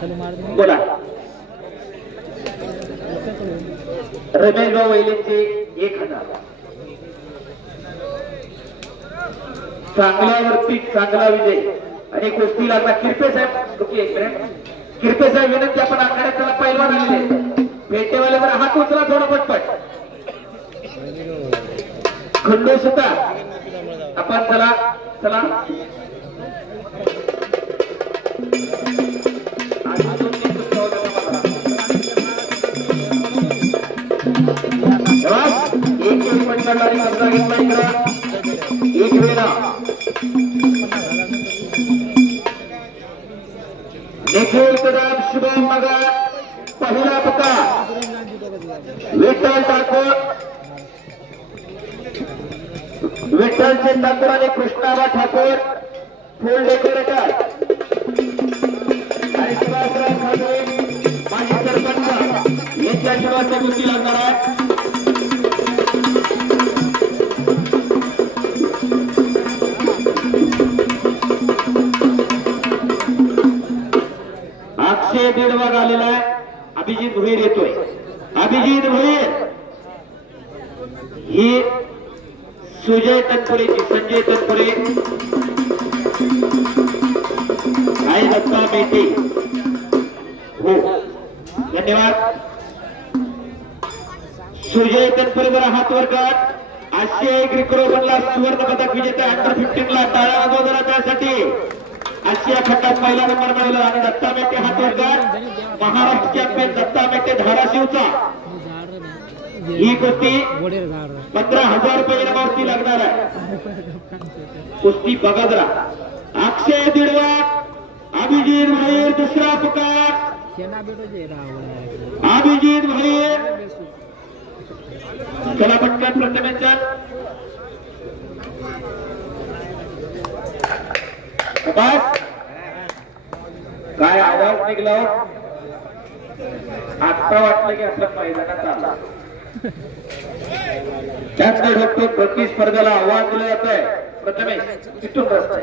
बोला रमेशभाऊ वैलेंचे 1000 चांगल्यावरती चांगला विजय आणि कुस्ती लागला किरपे साहेब एक मिनिट किरपे साहेब विनंती आपण आखाड्यात त्याला पैलवान आलेले पेटेवाल्यावर हात उचला थोडा पटपट खंडू सुद्धा आपण चला चला एक पॉइंट करणारी कचरा घेतला इकडं एक वेळा निखिल कदम शुभम मगर पहिला पुकार विठ्ठल ठाकूर विठ्ठलचे ठाकूर आणि कृष्णाबा ठाकूर फुल डेकोरेटर आणि सुभाषराव खांडवे माजी सरपंच यांच्या शिवाच्या गोष्टी लागणार आहे अक्षय दीडवाग आलेला आहे अभिजित भोईर येतोय अभिजित भोईर ही सुजय तनपुरेची संजय तनपुरे आई दत्ता मेटे हो धन्यवाद सुजय तनपुरेवर हात वर कर आशियाई ग्रीको बनला सुवर्ण पदक विजेते अंडर 15 ला टाळ्या वाजवा जरा त्यासाठी आशिया खंडात पहिला नंबर मिळवला आणि दत्ता मेटे हात वर कर महाराष्ट्र चॅम्पियन दत्ता मेटे धाराशिवचा ही कुस्ती 15,000 रुपये इनामावरती लागणार आहे कुस्ती बघा जरा अक्षय दीडवाग अभिजित भोईर दुसरा पुकार अभिजित भोईर चला पटकन प्रथमेच्या बस काय आवाज निघला आता वाटलं की आपल्या मैदानात आला त्याच बघतो प्रतिस्पर्धेला आव्हान दिलं जात आहे प्रथमेश तिथून रस्ता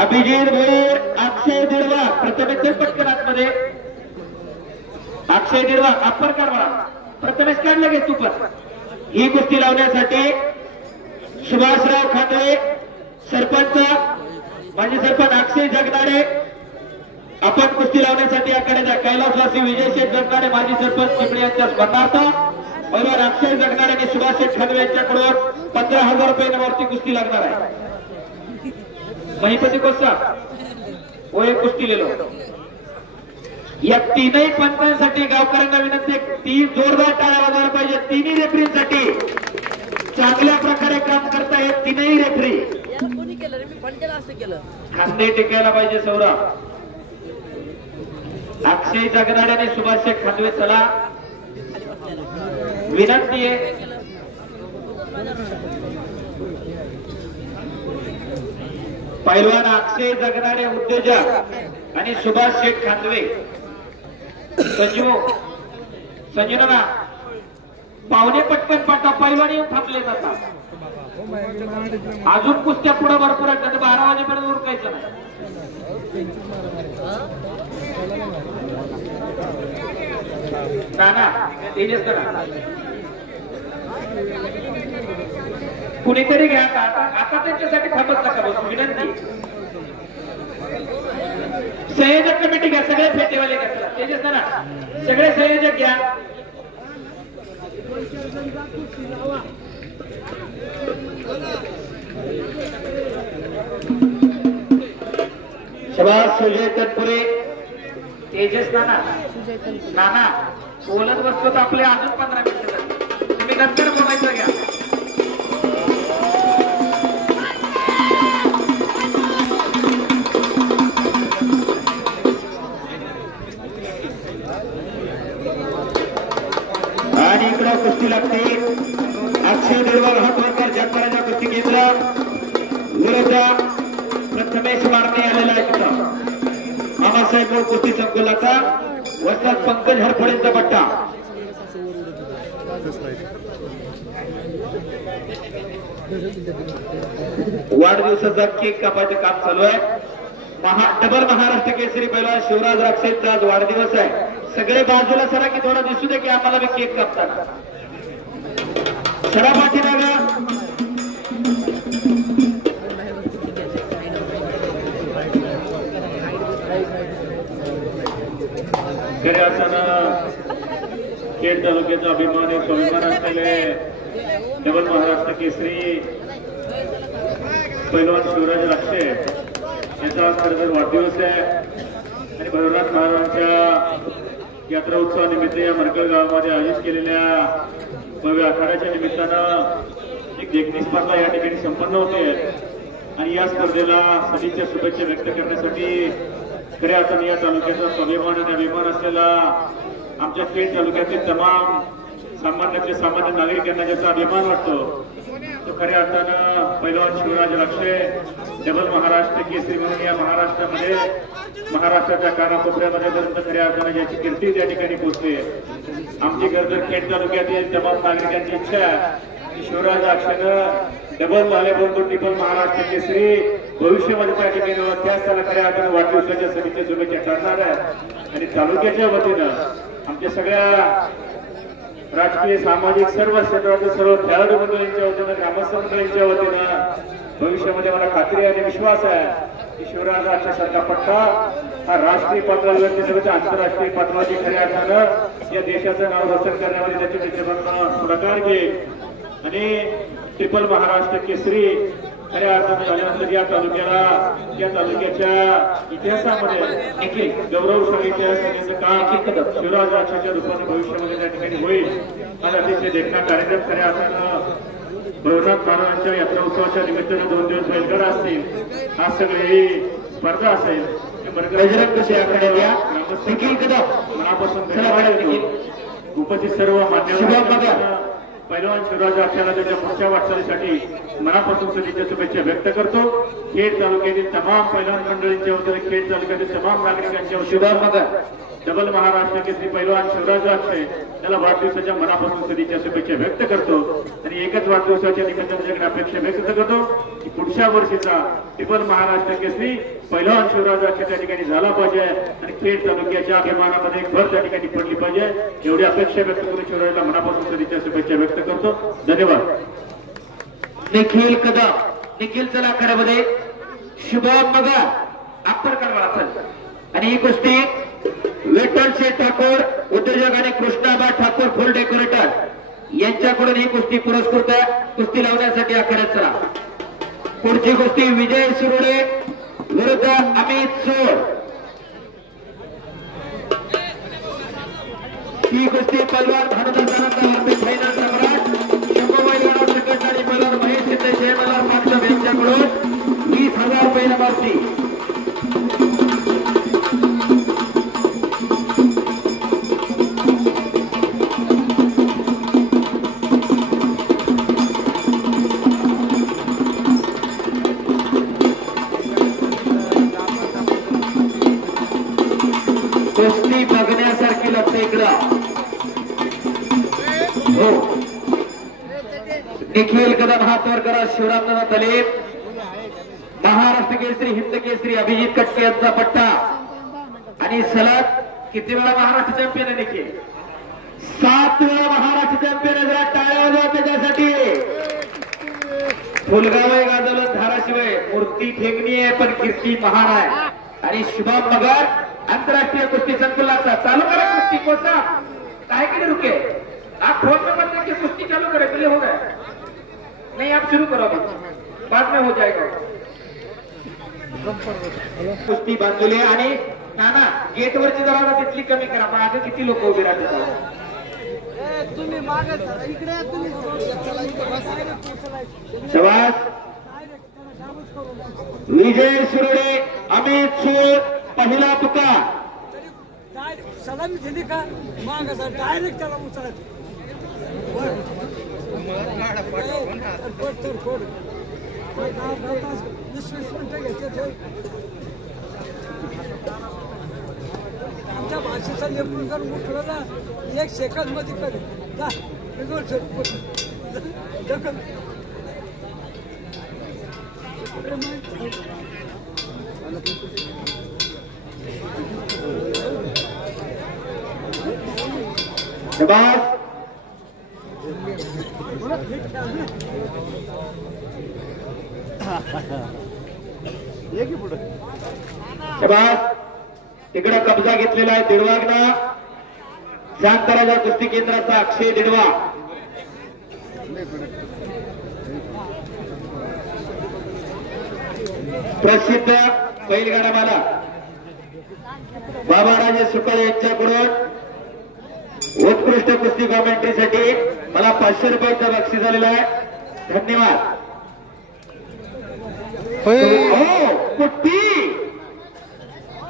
अभिजित भोईर अक्षय दीडवाग प्रथमेश पटकन आतमध्ये अक्षय दीडवाग आपण काढवा प्रथमेश काढलं घे तू पण ही कुस्ती लावण्यासाठी सुभाषराव खांडवे सरपंच माजी सरपंच अक्षय जगनाडे आपण कुस्ती लावण्यासाठी याकडे जा कैलासवासी विजय शेठ जगनाडे माजी सरपंच चिपळी यांच्या स्पर्धार्थ बरोबर अक्षय जगनाडे आणि सुभाष शेठ खांडवे यांच्याकडून 15,000 रुपये इनामावरती कुस्ती लागणार आहे महिपती कोसा वो एक कुस्ती लिहिलो या तीनही पंचांसाठी गावकऱ्यांना विनंती ती जोरदार टाळ्या वाजवायला पाहिजे तिन्ही रेफरींसाठी चांगल्या प्रकारे काम करतायत तीनही रेफरी खांदे टेकायला पाहिजे सौरभ अक्षय जगनाडे आणि सुभाष शेठ खांडवे चला विनंती आहे पैलवान अक्षय जगनाडे उद्योजक आणि सुभाष शेठ खांडवे संजीवना पाहुणे पटकन पाठवा पैलवान येऊन थांबले जातात अजून कुस्त्या पुढे भरपूर आहेत 12 वाजेपर्यंत उरकायचं नाही तेजस करा कुणीतरी घ्या आता त्यांच्यासाठी थांबत नका बस विनंती संयोजक कमिटी घ्या सगळे फेटेवाले घ्या तेजस ना सगळे संयोजक घ्या शबाश सुजय तनपुरे तेजस नाना बोलत बसतो तर आपले अजून 15 मिनिटं तुम्ही नंतर बोलायचं घ्या आणि इकडं कुस्ती लागते अक्षय दीडवाग हातवरकर जगताराच्या कुस्ती केंद्र विरुद्ध प्रथमेश मारणे आलेला आहे तिथं मामासाहेब कुस्ती संकुलाचा वस्ताद पंकज हरफळेंचा पट्टा वाढदिवसाचा केक कापायचं काम चालू आहे डबल महाराष्ट्र केसरी पैलवान शिवराज राक्षेंचा आज वाढदिवस आहे. सगळे बाजूला सरा की थोडा दिसू दे की आम्हाला बी केक कापताना सरा पाठीमागा. खऱ्या अर्थानं खेड तालुक्याचा अभिमान स्वाभिमान असलेले डबल महाराष्ट्र केसरी पैलवान शिवराज राक्षे यांचा आज खरं तर वाढदिवस आहे. आणि भैरवनाथ महाराजांच्या यात्रा उत्सवानिमित्त या मरकळ गावामध्ये आयोजित केलेल्या भव्य आखाड्याच्या निमित्तानं एक देखणी स्पर्धा या ठिकाणी संपन्न होते. आणि या स्पर्धेला सदिच्छा शुभेच्छा व्यक्त करण्यासाठी खऱ्या अर्थाने या तालुक्याचा स्वाभिमान आणि अभिमान असलेला आमच्या खेड तालुक्यातील तमाम सामान्यातले सामान्य नागरिकांना ज्याचा अभिमान वाटतो तो खऱ्या अर्थानं पैलवान शिवराज राक्षे डबल महाराष्ट्र केसरी म्हणून या महाराष्ट्रामध्ये महाराष्ट्राच्या कानाकोपऱ्यामध्ये पर्यंत खऱ्या अर्थानं ज्याची कीर्ती त्या ठिकाणी पोहोचली. आमची गरज खेड तालुक्यातील तमाम नागरिकांची इच्छा आहे की शिवराज राक्षेनं डबल झाले बोलतो ट्रिपल महाराष्ट्र केसरी भविष्यामध्ये त्या ठिकाणी त्याच त्याला खऱ्या अर्थानं वाढदिवसाच्या समिती शुभेच्छा करणार आहे. आणि तालुक्याच्या वतीनं आमच्या सगळ्या राजकीय सामाजिक सर्व क्षेत्रातील सर्व खेळाडू मंडळींच्या वतीनं ग्रामस्थ मंडळींच्या वतीनं भविष्यामध्ये मला खात्री आणि विश्वास आहे की शिवराज राक्षेसारखा पट्टा हा राष्ट्रीय पातळीवरती नव्हे तर आंतरराष्ट्रीय पातळीवरती खऱ्या अर्थानं या देशाचं नाव रोशन करण्यामध्ये त्याचे निश्चितपणे पुढाकार घेईल. आणि ट्रिपल महाराष्ट्र केसरी खऱ्या अर्थाने झाल्यानंतर या तालुक्याच्या इतिहासामध्ये गौरवशाली इतिहास करण्याचं काम शिवराज राक्षेच्या रूपाने भविष्यामध्ये त्या ठिकाणी होईल. आणि अतिशय देखणा कार्यक्रम खऱ्या अर्थानं भैरवनाथ महाराजांच्या यात्रा उत्सवाच्या निमित्ताने 2 दिवस बैलगाडा असतील. आज सगळी स्पर्धा असेल मनापासून उपस्थित सर्व मान्यवर पैलवान शिवराज राक्षेला त्याच्या पुढच्या वाटचालीसाठी मनापासून सदिच्छा शुभेच्छा व्यक्त करतो. खेड तालुक्यातील तमाम पैलवान मंडळींच्या वतीने खेड तालुक्यातील तमाम नागरिकांच्या वतीने डबल महाराष्ट्र केसरी पैलवान शिवराज राक्षे त्याला वाढदिवसाच्या मनापासून सदिच्छा शुभेच्छा व्यक्त करतो. आणि एकच वाढदिवसाच्या निमित्ताने अपेक्षा व्यक्त करतो की पुढच्या वर्षीचा ट्रिपल महाराष्ट्र केसरी पैलवान शिवराज राक्षे त्या ठिकाणी झाला पाहिजे आणि खेड तालुक्याच्या अभिमानामध्ये एक भर त्या ठिकाणी पडली पाहिजे एवढी अपेक्षा व्यक्त करून शिवराजला मनापासून सदिच्छा शुभेच्छा व्यक्त करतो. धन्यवाद. निखिल कदम निखिलच्या आखाड्यामध्ये शुभम मगर अप्पर कडवा आणि ही कुस्ती विठ्ठल शेठ ठाकूर उद्योजक आणि कृष्णाबा ठाकूर फुल डेकोरेटर यांच्याकडून ही कुस्ती पुरस्कृत कुस्ती लावण्यासाठी आखाड्यात चला. पुढची कुस्ती विजय सुरुडे विरुद्ध अमित चोर. ही कुस्ती पैलवान भारताचा फायनल सम्राट शंभूबाई संकट आणि पैलवान महेश शिंदे शेमलाल मागशम यांच्याकडून 20,000 रुपये लाभार्थी. कुस्ती बघण्यासारखी लागते इकडं. हो निखिल कदम हात वर करा. शिवरामनाथ दलेप महाराष्ट्र केसरी हिंद केसरी अभिजित कटके यांचा पट्टा आणि सलग किती वेळा महाराष्ट्र चॅम्पियन आहे निखिल? 7 वेळा महाराष्ट्र चॅम्पियन आहे. जरा टाळ्या वाजवा त्याच्यासाठी. फुलगाव गाजवलं धाराशिवाय मूर्ती ठेंगणी आहे पण कीर्ती महान आहे. आणि शुभम मगर अंतरराष्ट्रीय कुस्ती संकुलाचा चालू करा कुस्ती कोसा काहे के लिए रुके? आप फोन पे करते कि कुश्ती चालू करें पहले हो गया नहीं आप शुरू करो अभी बाद में हो जाएगा. कुस्ती बांधलेली आणि नाना गेटवरची जरा तिथली कमी करा. मागे किती लोक उभे राहतात तुम्ही मागे इकडे शबास. विजय सुरडे अमित सूर पहिला पुकार सलामी दिली का माग डायरेक्ट त्याला उचलायचं. आमच्या भाषेचा लेपून जर उठलं ना 1 सेकंद मध्ये करेल. शबास शबास तिकडे कब्जा घेतलेला आहे दिडवागना शांतराजा कुस्ती केंद्राचा अक्षय दिडवा. प्रसिद्ध बैलगाडा मालक बाबाराजे सुकाळे यांच्याकडून उत्कृष्ट कुस्ती कॉमेंट्रीसाठी मला 500 रुपयाचं बक्षीस झालेलं आहे. धन्यवाद.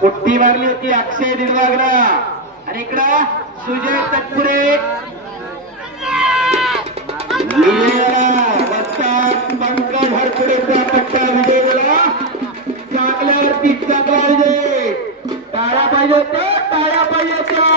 पुट्टी मारली होती अक्षय दिडवागना आणि इकडं सुजय तटपुरे पंकज हरपुरेचा पट्टा विजय झाला. चांगल्यावरती चांगला विजय. टाळ्या पाहिजे होत्या, टाळ्या पाहिजे होत्या.